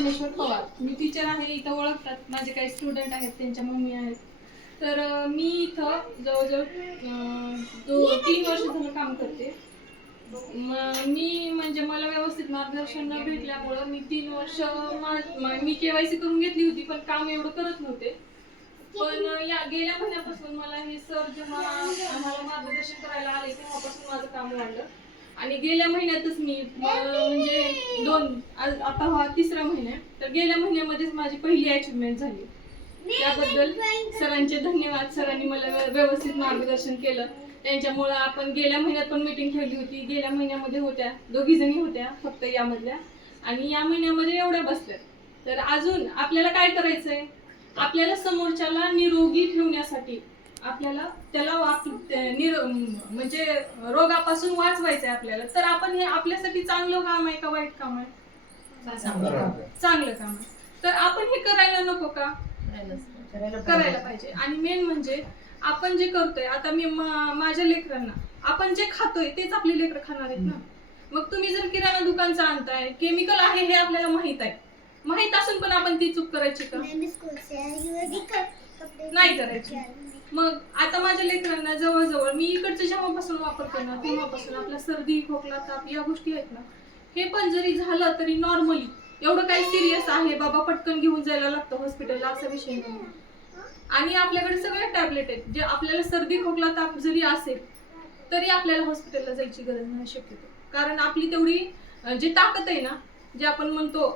परमेश्वर पवार. मी टीचर आहे. इथं ओळखतात, माझे काही स्टुडंट आहेत, त्यांच्या मम्मी आहेत. तर मी इथं जवळजवळ 3 वर्ष झालं काम करते. मी म्हणजे मला व्यवस्थित मार्गदर्शन न भेटल्यामुळं मी 3 वर्ष मी केवायसी करून घेतली होती, पण काम एवढं करत नव्हते. पण या गेल्या महिन्यापासून मला हे सर जेव्हा आम्हाला मार्गदर्शन करायला आले तेव्हापासून माझं काम वाढलं. आणि गेल्या महिन्यातच मी म्हणजे आता हा 3रा महिना आहे, तर गेल्या महिन्यामध्येच माझी पहिली अचिव्हमेंट झाली. त्याबद्दल सरांचे धन्यवाद. सरांनी मला व्यवस्थित मार्गदर्शन केलं. त्यांच्यामुळे आपण गेल्या महिन्यात पण मीटिंग ठेवली होती. गेल्या महिन्यामध्ये होत्या 2 जणी होत्या फक्त यामधल्या, आणि या महिन्यामध्ये एवढ्या बसल्या. तर अजून आपल्याला काय करायचंय, आपल्याला समोरच्याला निरोगी ठेवण्यासाठी आपल्याला त्याला म्हणजे रोगापासून वाचवायचंय आपल्याला. तर आपण हे आपल्यासाठी चांगलं काम आहे का वाईट काम आहे? चांगलं काम आहे. तर आपण हे करायला नको का? करायला पाहिजे. आणि मेन म्हणजे आपण जे करतोय, आता मी माझ्या लेकरांना आपण जे खातोय तेच आपले लेकर खाणार आहेत ना. मग तुम्ही जर किराणा दुकानचा आणताय, केमिकल आहे हे आपल्याला माहित आहे, माहित असून पण आपण ती चूक करायची का? नाही करायची. मग आता माझ्या लेकरांना जवळजवळ मी इकडचं जेव्हापासून वापरते ना तेव्हापासून आपला सर्दी, खोकला, ताप या गोष्टी आहेत ना, हे पण जरी झालं तरी नॉर्मली, एवढं काही सिरियस आहे बाबा पटकन घेऊन जायला लागतं हॉस्पिटलला असा विषय नाही. आणि आपल्याकडे सगळ्या टॅबलेट आहेत, जे आपल्याला सर्दी, खोकला, ताप जरी असेल तरी आपल्याला हॉस्पिटलला जायची गरज नाही शक्यतो. कारण आपली तेवढी जी ताकद आहे ना, जे आपण म्हणतो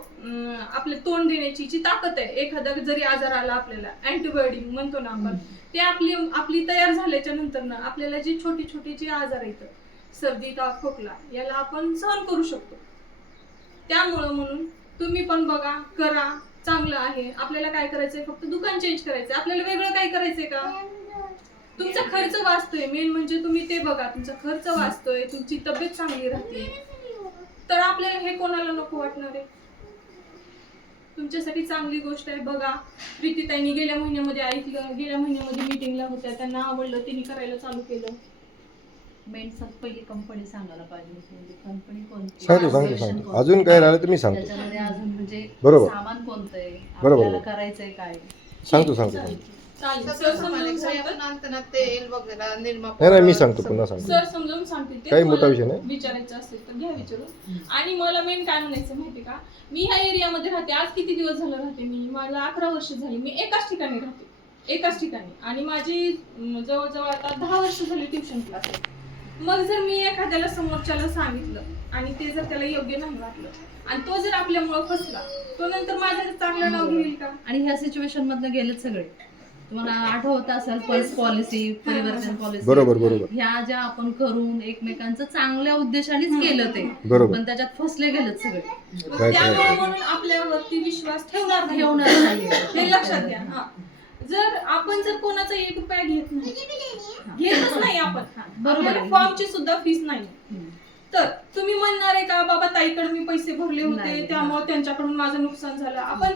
आपले तोंड देण्याची जी ताकद आहे, एखादा जरी आजार आला आपल्याला अँटीबायोटिक म्हणतो ना आपण, ते आपली तयार झाल्याच्या नंतर ना आपल्याला जी छोटी छोटी जी आजार आहेत, सर्दी, ताप, खोकला, याला आपण सहन करू शकतो. त्यामुळं म्हणून तुम्ही पण बघा, करा, चांगलं आहे. आपल्याला काय करायचंय, फक्त दुकान चेंज करायचंय. आपल्याला वेगळं काय करायचंय का? तुमचा खर्च वाचतोय, मेन म्हणजे तुम्ही ते बघा, तुमचा खर्च वाचतोय, तुमची तब्येत चांगली राहते, तर आपल्याला हे कोणाला नको वाटणार आहे? तुमच्यासाठी चांगली गोष्ट आहे. बघा, प्रीतीताईंनी गेल्या महिन्यामध्ये ऐकलं, गेल्या महिन्यामध्ये मीटिंगला होत्या, त्यांना आवडलं, त्यांनी करायला चालू केलं. मेन पहिली कंपनी सांगायला पाहिजे, म्हणजे कंपनी कोणती, सांगतो. अजून काय राहिलं तर मी सांगतो. त्याच्यामध्ये अजून म्हणजे बरोबर, सामान कोणतं आहे, बरोबर, आपल्याला करायचंय काय, सांगतो. नाही मी सांगतो, पुन्हा सांगतो. सर समजावून सांगतील, काही मोठा विषय नाही. विचारायचं असेल तर घ्या विचारून. आणि मला मेन काय म्हणायचं माहिती का, मी ह्या एरियामध्ये राहते. आज किती दिवस झालं राहते मी, मला 11 वर्ष झाली. मी एकाच ठिकाणी राहते, एकाच ठिकाणी. आणि माझी जवळजवळ आता 10 वर्ष झाली ट्युशन क्लास आहे. मग जर मी एखाद्याला समोरच्याला सांगितलं आणि ते जर त्याला योग्य नाही वाटलं आणि तो जर आपल्यामुळं फसला, तो नंतर माझं चांगलं नाव घेईल का? आणि ह्या सिच्युएशन मधनं गेलेत सगळे. तुम्हाला आठवत असेल पल्स पॉलिसी, परिवर्तन पॉलिसी, बरोबर, ह्या ज्या आपण करून एकमेकांचं चांगल्या उद्देशानेच केलं ते, पण त्याच्यात फसले गेलेत सगळे. त्यामुळे म्हणून आपल्यावरती विश्वास ठेवणार नाही हे लक्षात घ्या. जर आपण कोणाचा 1 रुपया घेतच नाही आपण, बरोबर, फॉर्मची सुद्धा फीस नाही, तर तुम्ही म्हणणार आहे का बाबा ताईकडे मी पैसे भरले होते त्यामुळे त्यांच्याकडून माझं नुकसान झालं. आपण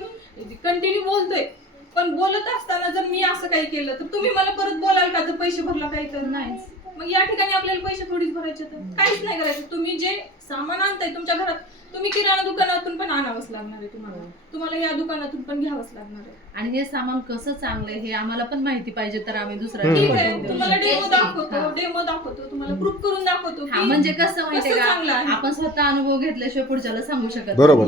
कंटिन्यू बोलतोय, पण बोलत असताना जर मी असं काही केलं तर तुम्ही मला परत बोलाल का? जर पैसे भरला काही तर नाही. मग या ठिकाणी आपल्याला पैसे थोडीच भरायचे, तर काहीच नाही करायचं. तुम्ही जे सामान आणताय तुमच्या घरात, तुम्ही किराणा दुकानातून पण आणावंच लागणार आहे, तुम्हाला या दुकानातून पण घ्यावंच लागणार आहे. आणि हे सामान कसं चांगलं आहे हे आम्हाला पण माहिती पाहिजे, तर आम्ही दुसऱ्या तुम्हाला डेमो दाखवतो, तुम्हाला प्रूफ करून दाखवतो. म्हणजे कसं माहितीये का, आपण स्वतः अनुभव घेतल्याशिवाय पुढच्याला सांगू शकत बरोबर.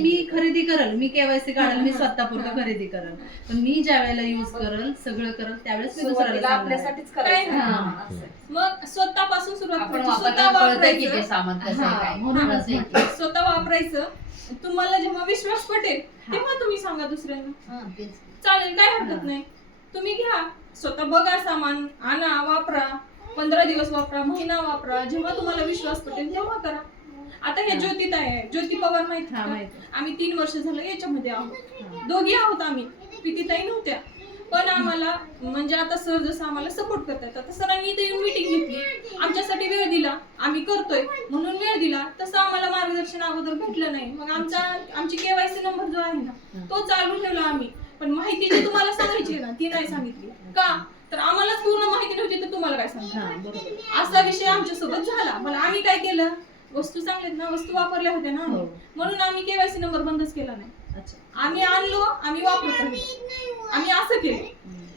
मी खरेदी करल, मी केवायसी काढल, मी स्वतः पुरतं खरेदी करल, पण मी ज्या वेळेला युज करल, सगळं करल, त्यावेळेस मी दुसऱ्याला आपल्यासाठीच करायचं. मग स्वतःपासून सुरुवात आपण करायची, स्वतः वापरायचं. तुम्हाला जेव्हा विश्वास पटेल तेव्हा तुम्ही सांगा दुसऱ्यांना, चालेल, काय हरकत नाही. तुम्ही घ्या, स्वतः बघा, सामान आणा, वापरा, 15 दिवस वापरा, महिना वापरा, जेव्हा तुम्हाला विश्वास पटेल तेव्हा करा. आता हे ज्योतिताई आहे, ज्योती पवार माहिती, आम्ही 3 वर्ष झालं याच्यामध्ये आहोत, दोघी आहोत आम्ही. प्रीतीताई नव्हत्या, पण आम्हाला म्हणजे आता सर जसं आम्हाला सपोर्ट करतात, आता सरांनी इथे येऊन मीटिंग घेतली, आमच्यासाठी वेळ दिला, आम्ही करतोय म्हणून वेळ दिला, तसं आम्हाला मार्गदर्शन अगोदर भेटलं नाही. मग आमची केवायसी नंबर जो आहे ना तो चालू ठेवला आम्ही, पण माहिती जी तुम्हाला सांगायची ना ती नाही सांगितली का, तर आम्हालाच पूर्ण माहिती नव्हती, तर तुम्हाला काय सांगता, असा विषय आमच्यासोबत झाला. पण आम्ही काय केलं, वस्तू चांगल्यात ना, वस्तू वापरल्या होत्या ना आम्ही. हो. म्हणून आम्ही केवायसी नंबर बंदच केला नाही. अच्छा. आम्ही आणलो, आम्ही वापरत राहिलो, आम्ही असं केलं.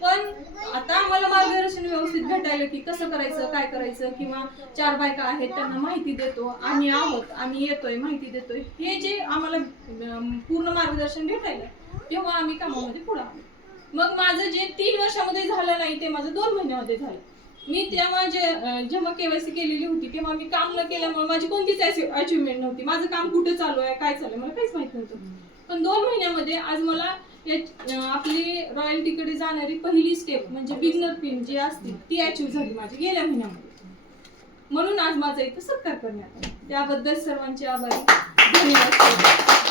पण आता आम्हाला मार्गदर्शन व्यवस्थित भेटायला की कसं करायचं, काय करायचं, किंवा 4 बायका आहेत त्यांना माहिती देतो, आम्ही आहोत, आम्ही येतोय, माहिती देतोय, हे जे आम्हाला पूर्ण मार्गदर्शन भेटायला, तेव्हा आम्ही कामामध्ये पुढे आलो. मग माझं जे 3 वर्षामध्ये झालं नाही ते माझं 2 महिन्यामध्ये झालं. मी तेव्हा जेव्हा केवायसी केलेली होती तेव्हा मी काम न केल्यामुळे माझी कोणतीच अचिव्हमेंट नव्हती. माझं काम कुठे चालू आहे, काय चालू आहे, मला काहीच माहित नव्हतं. पण 2 महिन्यामध्ये आज मला आपली रॉयल्टीकडे जाणारी पहिली स्टेप म्हणजे बिगनर पिन जी असते ती अचीव्ह झाली माझी गेल्या महिन्यामध्ये. म्हणून आज माझा इथं सत्कार करण्यात आला. त्याबद्दल सर्वांचे आभारी. धन्यवाद.